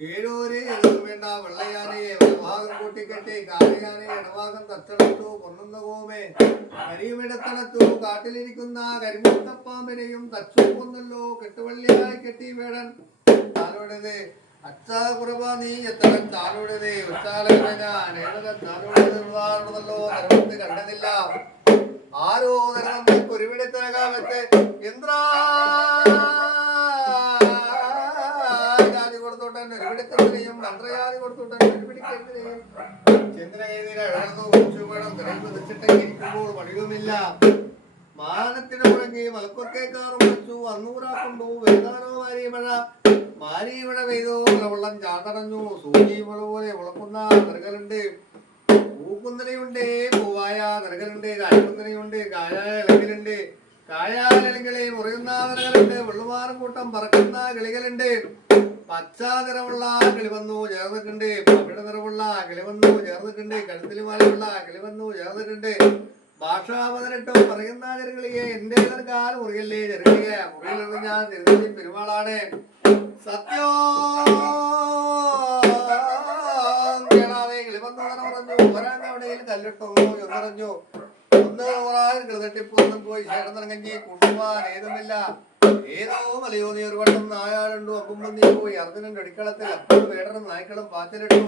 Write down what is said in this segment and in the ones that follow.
കേഴൂര് എഴുതു വേണ്ട വെള്ളയാനെ വലഭാഗം കൂട്ടിക്കെട്ടി കാളയാനെ ഇടഭാഗം തച്ചെടുത്തു പൊന്നുന്ന കോമേ കരിയുമിടത്തണത്തു കാട്ടിലിരിക്കുന്ന കരിമുത്തപ്പാമ്പിനെയും തച്ചു കൊന്നല്ലോ കെട്ടുവള്ളിയായി കെട്ടി വേടൻ താലോടത് അച്ഛാ കുറവ നീ എത്ര താലോടത് ഉച്ചാലോ ധർമ്മത്ത് കണ്ടതില്ല ആരോ ധർമ്മത്തെ ഒരുവിടത്തിനകാലത്ത് യന്ത്രാ ഒരുവിടത്തിനെയും മന്ത്രയാതി കൊടുത്തോട്ടെ ചന്ദ്രനിരിക്കുമ്പോൾ മടിയുമില്ല മാനത്തിന് മുഴങ്ങി മലക്കൊക്കേക്കാറും വെച്ചു അന്നൂറാക്കൊണ്ടു വേദാനോ മാരിമഴ മാരിമഴ പെയ്തോ വെള്ളം ചാതടഞ്ഞു സൂചി മഴ പോലെ മുളക്കുന്ന നിറകലുണ്ട് പൂക്കുന്തനയുണ്ട് പൂവായ നിറകലുണ്ട് കായ്ക്കുന്തനയുണ്ട് കായായ ഇളകലുണ്ട് കായായ ഇളകളെ മുറിയുന്ന നിറകലുണ്ട് വെള്ളുമാറും കൂട്ടം പറക്കുന്ന കിളികളുണ്ട് പച്ച നിറമുള്ള കിളി വന്നു ചേർന്നിട്ടുണ്ട് പവിഴ നിറമുള്ള കിളി വന്നു ചേർന്നിട്ടുണ്ട് കഴുത്തിൽ മാലയുള്ള കിളി വന്നു ചേർന്നിട്ടുണ്ട് ഭാഷാ 18 പറയുന്ന ചെറുകളിയെ എന്റെ കാലം മുറിയല്ലേ ചെറുകിയ മുറിയിൽ ഞാൻ തിരുനെല്ലി പെരുമാളാണ് സത്യോ കേളാതെ കിളി വന്നു പറഞ്ഞു ഒരാങ്ങവണയിൽ കല്ലിട്ടോ എന്നറിഞ്ഞു ഒന്ന് കൃതട്ടിപ്പൊന്നും പോയി ചേർന്നിറങ്ങി കൊണ്ടുപോവാൻ ഏതുമില്ല ഏതോ മലയോ നീ ഒരു വട്ടം നായാളുണ്ടോ അപ്പം നീ പോയി അർജുനന്റെ അടിക്കളത്തിൽ അപ്പോൾ വേടനും നായ്ക്കളും പാച്ചിലിട്ടു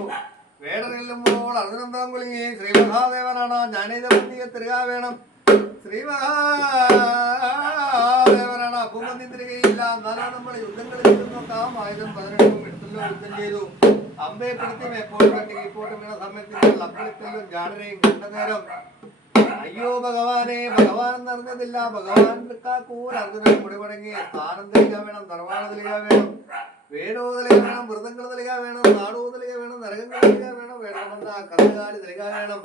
വേടനെല്ലുമ്പോൾ അർജുനന്താം കുലുങ്ങി ശ്രീ മഹാദേവനാണ് ഞാനിത് ബന്ധിയെ തരിക വേണം ശ്രീ മഹാദേവനാണ് അപ്പം ബന്ധി തരികയില്ല എന്നാലും നമ്മൾ യുദ്ധം കളിച്ചു നോക്കാം ആയുധം 18 എടുത്തല്ലോ യുദ്ധം ചെയ്തു അമ്പയെ പിടിച്ചും എപ്പോഴും കട്ടി ഇപ്പോഴും വീണ സമയത്തിൽ അമ്പലത്തിലും ജാടരെയും കണ്ട നേരം അയ്യോ ഭഗവാനെ ഭഗവാൻ എന്നറിഞ്ഞതില്ല ഭഗവാൻ തൃക്കാക്കൂർ അർജുനൻ മുടിമടങ്ങി സ്ഥാനം തെളിക വേണം നിർമ്മാണ തെളിക വേണം വേണോ തെളിക വേണം മൃതങ്ങൾ തെളിക വേണം നാടോ തെളിക വേണം നരകങ്ങൾ തെളിക വേണം വേണമെന്ന കന്നുകാലി തെളിക വേണം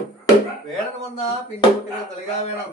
വേണമെന്ന പിൻകുട്ടികൾ തെളിക വേണം